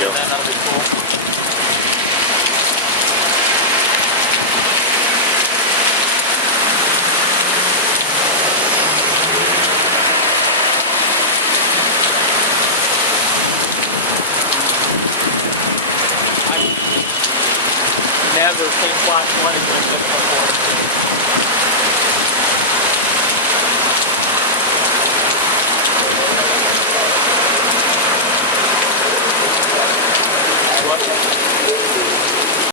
you go. Then that'll be cool. I never seen Flash 20 like this before.